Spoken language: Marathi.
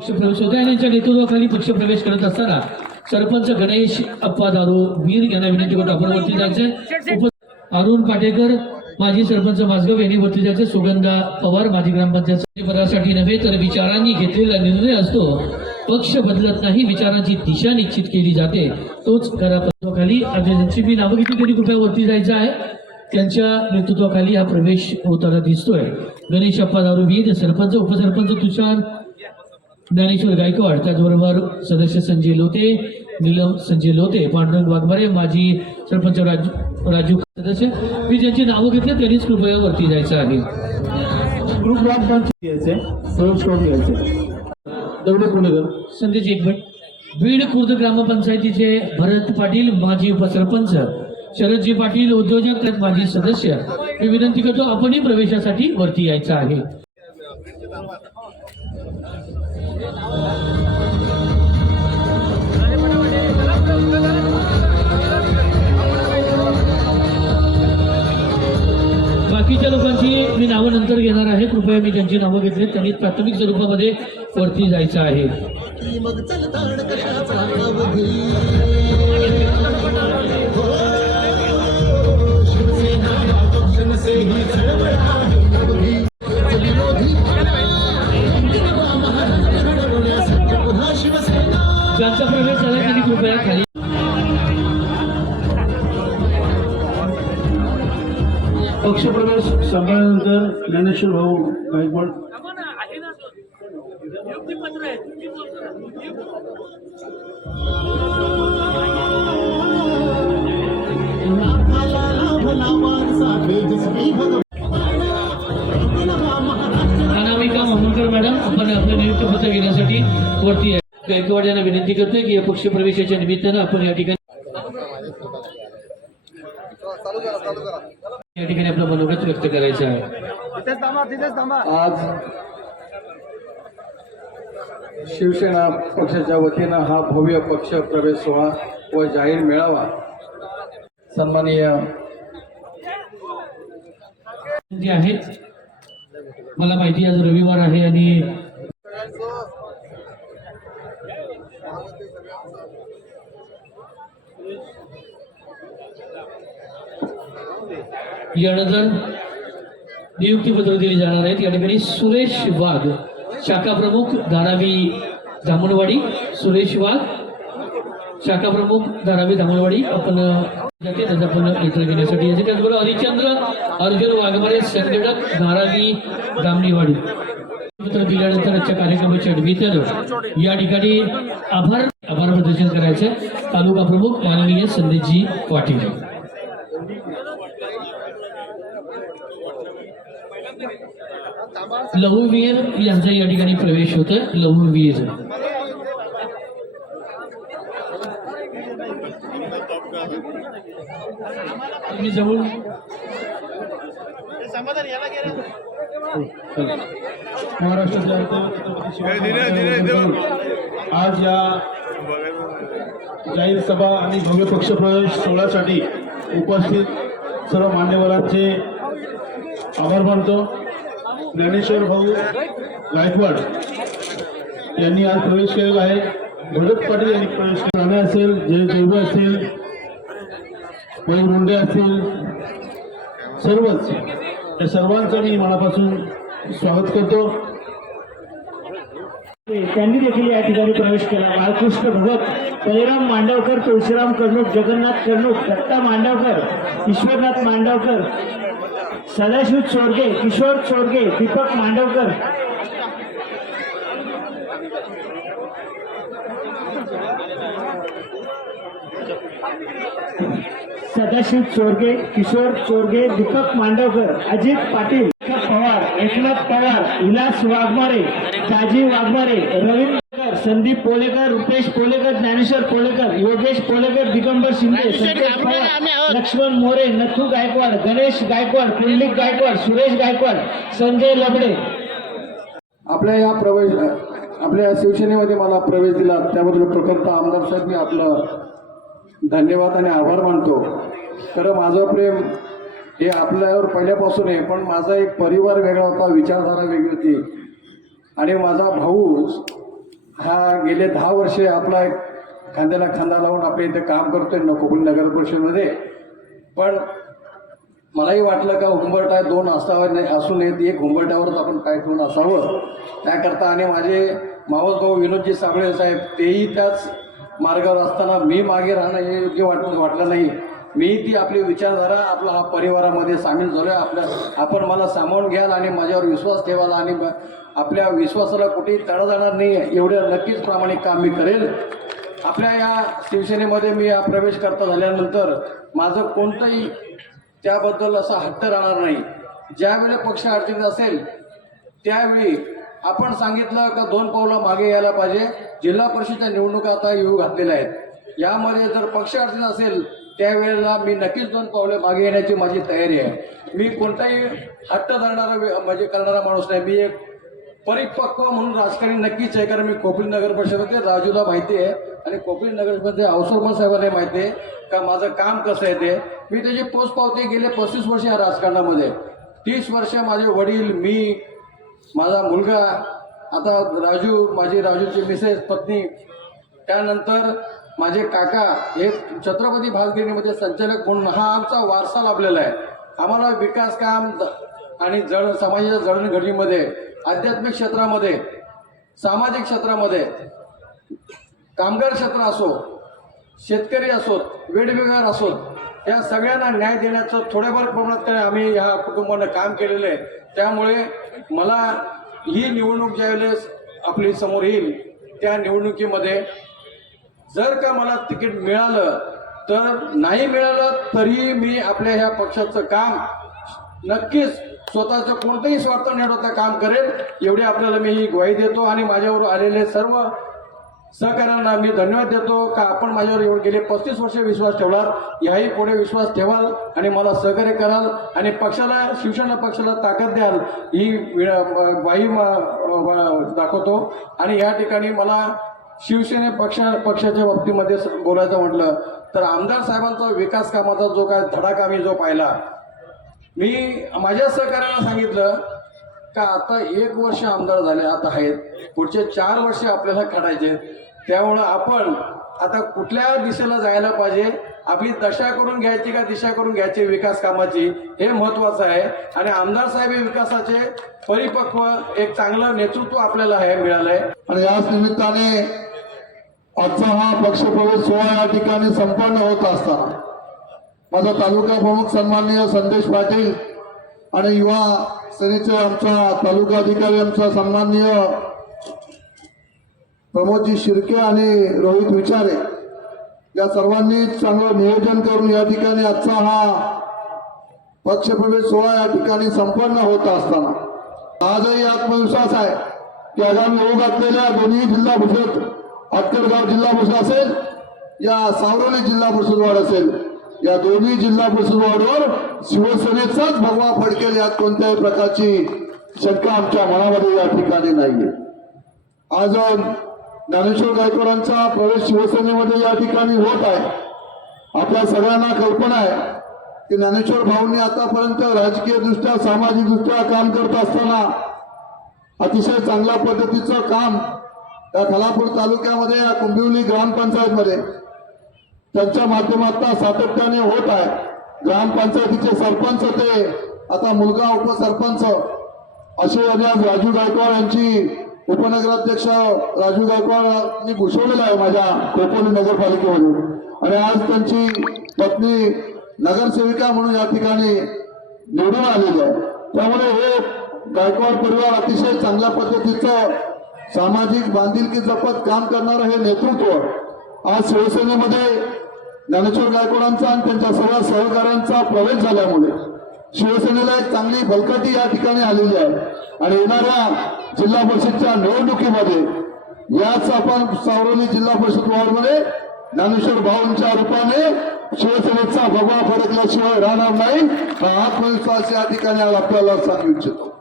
पक्षप्रवेश होते आणि यांच्या नेतृत्वाखाली पक्षप्रवेश करत असताना सरपंच गणेश अप्पा दारू वीर यांना विनंती करतो. आपण वरती जायचे अरुण पाटेकर माजी सरपंच माझगाव यांनी वरती जायचे सुगंधा पवार माजी ग्रामपंचायत पदासाठी नव्हे तर विचारांनी घेतलेला निर्णय असतो. पक्ष बदलत नाही विचारांची दिशा निश्चित केली जाते. तोच खरा खाली ज्यांची मी नावं घेतली त्यांनी कृपया वरती जायचं आहे. त्यांच्या नेतृत्वाखाली हा प्रवेश होताना दिसतोय. गणेश अप्पा दारू वीर सरपंच उपसरपंच तुषार ज्ञानेश्वर गायकवाड त्याचबरोबर सदस्य संजय लोते नीलम संजय लोते पांडुरंग वाघमारे माजी सरपंच राजू राजू सदस्य. मी ज्यांची नावं घेतली त्यांनीच कृपया वरती जायचं आहे. ग्रुप घ्यायचे घ्यायचे संदेश एक मिनिट. बीड खुर्द ग्रामपंचायतीचे भरत पाटील माजी उपसरपंच. शरदजी पाटील उद्योजक त्यात माजी सदस्य. मी विनंती करतो आपणही प्रवेशासाठी वरती यायचं आहे. बाकीच्या लोकांची मी नावं नंतर घेणार आहे कृपया मी ज्यांची नावं घेतली त्यांनी प्राथमिक स्वरूपामध्ये वरती जायचं आहे शिवसेना ज्यांचा प्रवेश झाला त्यांनी कृपया खाली. पक्षप्रवेश संपल्यानंतर ज्ञानेश्वर भाऊ गायकवाड. अनामिका मामुलकर मॅडम आपण आपलं नियुक्त पत्र घेण्यासाठी वरती आहे गायकवाड यांना विनंती करतोय की या पक्ष प्रवेशाच्या निमित्तानं आपण या ठिकाणी या ठिकाणी आपलं मनोगत व्यक्त करायचं आहे. आज शिवसेना पक्षाच्या वतीनं हा भव्य पक्ष प्रवेश सोहळा व जाहीर मेळावा सन्माननीय आहेत मला माहिती आज रविवार आहे आणि यानंतर नियुक्तीपत्र दिली जाणार आहेत. या ठिकाणी सुरेश वाघ शाखा प्रमुख धारावी धामणवाडी. सुरेश वाघ शाखा प्रमुख धारावी धामणवाडी. आपण जाते त्याचा आपण लेटर घेण्यासाठी. याचे त्याचबरोबर हरिचंद्र अर्जुन वाघमारे संघटक धारावी धामणीवाडी. पत्र दिल्यानंतर आजच्या कार्यक्रमाच्या निमित्तानं या ठिकाणी आभार आभार प्रदर्शन करायचं तालुका प्रमुख माननीय संदेशजी पाटील। लहुवीर यांचा या ठिकाणी प्रवेश होतोय. लहुवीर तुम्ही जवळ महाराष्ट्र जयंती छत्रपती शिवाजी महाराज आज या जाहीर सभा आणि भव्य पक्षप्रवेश सोहळ्यासाठी उपस्थित सर्व मान्यवरांचे आभार मानतो. ज्ञानेश्वर भाऊ गायकवाड यांनी आज प्रवेश केलेला आहे. भगत पाटील यांनी प्रवेश केला राणे असेल जय जैव असेल वैर मुंडे असतील सर्वच. या सर्वांचं मी मनापासून स्वागत करतो. त्यांनी देखील या ठिकाणी प्रवेश केला. बाळकृष्ण भगत बलिराम मांडवकर तुळशीराम कर्णूक जगन्नाथ कर्णूक दत्ता मांडवकर ईश्वरनाथ मांडवकर सदाशिव चोरगे किशोर चोरगे दीपक मांडवकर सदाशिव चोरगे किशोर चोरगे दीपक मांडवकर अजित पाटील पवार एकनाथ पवार विलास वाघमारे दाजी वाघमारे रवींद्र संदीप पोलेकर रुपेश पोलेकर ज्ञानेश्वर पोलेकर योगेश पोलेकर दिगंबर शिंदे पवार लक्ष्मण मोरे नथू गायकवाड गणेश गायकवाड पुंडलिक गायकवाड सुरेश गायकवाड संजय लबडे. आपल्या या प्रवेश आपल्या या शिवसेनेमध्ये मला प्रवेश दिला. त्याबद्दल प्रकल्प आमदार साहेब मी आपलं धन्यवाद आणि आभार मानतो. खरं माझं प्रेम हे आपल्यावर पहिल्यापासून आहे पण माझा एक परिवार वेगळा होता विचारधारा वेगळी होती. आणि माझा भाऊ हा गेले दहा वर्षे आपला एक खांद्याला खांदा लावून आपल्या इथे काम करतोय न नगर परिषदेमध्ये. पण मलाही वाटलं का उंबरठा दोन असावं नाही असू नयेत एक उंबरठ्यावरच आपण काय ठेवून असावं? त्याकरता आणि माझे मावस भाऊ विनोदजी साबळे साहेब तेही त्याच मार्गावर असताना मी मागे राहणं हे योग्य वाट वाटलं नाही. मी ती आपली विचारधारा आपला हा परिवारामध्ये सामील झालो आपल्या आपण मला सामावून घ्याल आणि माझ्यावर विश्वास ठेवाल आणि आपल्या विश्वासाला कुठेही तडा जाणार नाही एवढं नक्कीच प्रामाणिक काम मी करेल. आपल्या या शिवसेनेमध्ये मी या प्रवेश करता झाल्यानंतर माझं कोणतंही त्याबद्दल असा हट्ट राहणार नाही. ज्यावेळी पक्ष अडचणीत असेल त्यावेळी आपण सांगितलं का दोन पावलं मागे यायला पाहिजे. जिल्हा परिषदच्या निवडणुका आता येऊ घातलेल्या आहेत. यामध्ये जर पक्ष अडचण असेल त्यावेळेला मी नक्कीच दोन पावले मागे येण्याची माझी तयारी आहे. मी कोणताही हट्ट धरणारा म्हणजे करणारा माणूस नाही. मी एक परिपक्व म्हणून राजकारणी नक्कीच आहे कारण मी कोपिल नगर परिषदेमध्ये राजूला माहिती आहे. आणि कोकणी नगरमध्ये अवसरमन साहेबांना माहिती आहे का माझं काम कसं आहे ते? मी त्याची पोच पावते गेले पस्तीस वर्ष या राजकारणामध्ये. तीस वर्ष माझे वडील मी माझा मुलगा आता राजू माझी राजूची मिसेस पत्नी त्यानंतर माझे काका हे छत्रपती भागगिरीमध्ये संचालक म्हणून हा आमचा वारसा लाभलेला आहे. आम्हाला विकास काम आणि जळ समाजाच्या जळणघडीमध्ये आध्यात्मिक क्षेत्रामध्ये सामाजिक क्षेत्रामध्ये कामगार क्षेत्र असो शेतकरी असोत वेडबिगार असोत या सगळ्यांना न्याय देण्याचं थोड्याफार प्रमाणात आम्ही ह्या कुटुंबानं काम केलेलं आहे. त्यामुळे मला ही निवडणूक ज्यावेळेस आपली समोर येईल त्या निवडणुकीमध्ये जर का मला तिकीट मिळालं तर नाही मिळालं तरी मी आपल्या ह्या पक्षाचं काम नक्कीच स्वतःचं कोणतंही स्वार्थ न काम करेल एवढी आपल्याला मी ही ग्वाही देतो आणि माझ्यावर आलेले सर्व सहकार्यांना मी धन्यवाद देतो का आपण माझ्यावर एवढे गेले पस्तीस वर्ष विश्वास ठेवला याही पुढे विश्वास ठेवाल आणि मला सहकार्य कराल आणि पक्षाला शिवसेना पक्षाला ताकद द्याल ही वि- ग्वाही दाखवतो. आणि या ठिकाणी मला शिवसेने पक्ष पक्षाच्या बाबतीमध्ये बोलायचं म्हटलं तर आमदार साहेबांचा विकास कामाचा जो काय धडाका मी जो पाहिला मी माझ्या सहकार्याला सांगितलं का आता एक वर्ष आमदार झाले आता आहेत. पुढचे चार वर्ष आपल्याला काढायचे. त्यामुळं आपण आता कुठल्या दिशेला जायला पाहिजे आपली दशा करून घ्यायची का दिशा करून घ्यायची विकास कामाची हे महत्वाचं आहे. आणि आमदार साहेब हे विकासाचे परिपक्व एक चांगलं नेतृत्व आपल्याला हे मिळालंय. आणि याच निमित्ताने आजचा हा पक्षप्रवेश सोहळा या ठिकाणी संपन्न होत असताना माझा तालुका प्रमुख सन्माननीय संदेश पाटील आणि युवा सेनेचे आमचा तालुका अधिकारी आमचा सन्माननीय प्रमोदजी शिर्के आणि रोहित विचारे या सर्वांनी चांगलं नियोजन करून या ठिकाणी आजचा हा पक्षप्रवेश सोहळा या ठिकाणी संपन्न होत असताना. आजही आत्मविश्वास आहे की आगामी होऊ घातलेल्या दोन्ही जिल्हा परिषद आटकडगाव जिल्हा परिषद असेल या सावरली जिल्हा परिषद वाढ असेल. या दोन्ही जिल्हा परिषद वाढवर शिवसेनेचाच भगवा फडकेल यात कोणत्याही प्रकारची शंका आमच्या मनामध्ये या ठिकाणी नाहीये. आज ज्ञानेश्वर गायकवाडांचा प्रवेश शिवसेनेमध्ये या ठिकाणी होत आहे. आपल्या सगळ्यांना कल्पना आहे की ज्ञानेश्वर भाऊंनी आतापर्यंत राजकीय दृष्ट्या सामाजिक दृष्ट्या काम करत असताना अतिशय चांगल्या पद्धतीचं काम या खालापूर तालुक्यामध्ये या कुंभिवली ग्रामपंचायतमध्ये त्यांच्या माध्यमातून सातत्याने होत आहे. ग्रामपंचायतीचे सरपंच ते आता मुलगा उपसरपंच. असे आज राजू गायकवाड यांची उपनगराध्यक्ष राजू गायकवाडांनी घुसवलेला आहे माझ्या खोपोली नगरपालिकेमधून. आणि आज त्यांची पत्नी नगरसेविका म्हणून या ठिकाणी निवडून आलेली आहे. त्यामुळे हे गायकवाड परिवार अतिशय चांगल्या पद्धतीचं सामाजिक बांधिलकी जपत काम करणारं हे नेतृत्व आज शिवसेनेमध्ये ज्ञानेश्वर गायकवाडांचा आणि त्यांच्या सर्व सहकाऱ्यांचा प्रवेश झाल्यामुळे शिवसेनेला एक चांगली बलकटी या ठिकाणी आलेली आहे. आणि येणाऱ्या जिल्हा परिषदच्या निवडणुकीमध्ये याच आपण सावरवली जिल्हा परिषद वॉर्डमध्ये ज्ञानेश्वर भाऊंच्या रूपाने शिवसेनेचा भगवा फडकल्याशिवाय राहणार नाही. हा आत्मविश्वास या ठिकाणी आपल्याला सांगू इच्छितो.